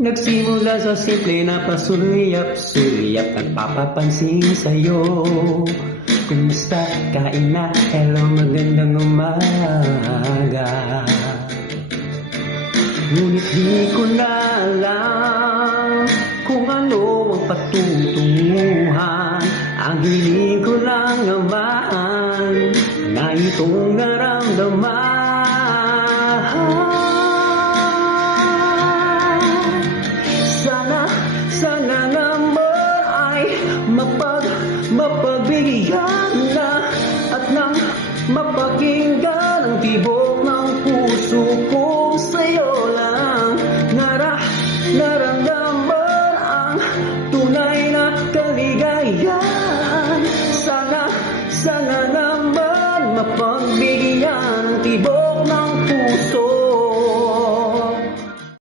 Nagsimula sa simple na pasuliyap-suliyap at papapansin sa'yo. Kumusta? Kain na? Hello, magandang umaga. Ngunit di ko na alam kung ano ang patutunguhan. Ang hiling ko lang naman na itong naramdaman. Sana naman ay mapagbigyan na at nang mapakinggan ang tibok ng puso ko sa'yo lang. Nara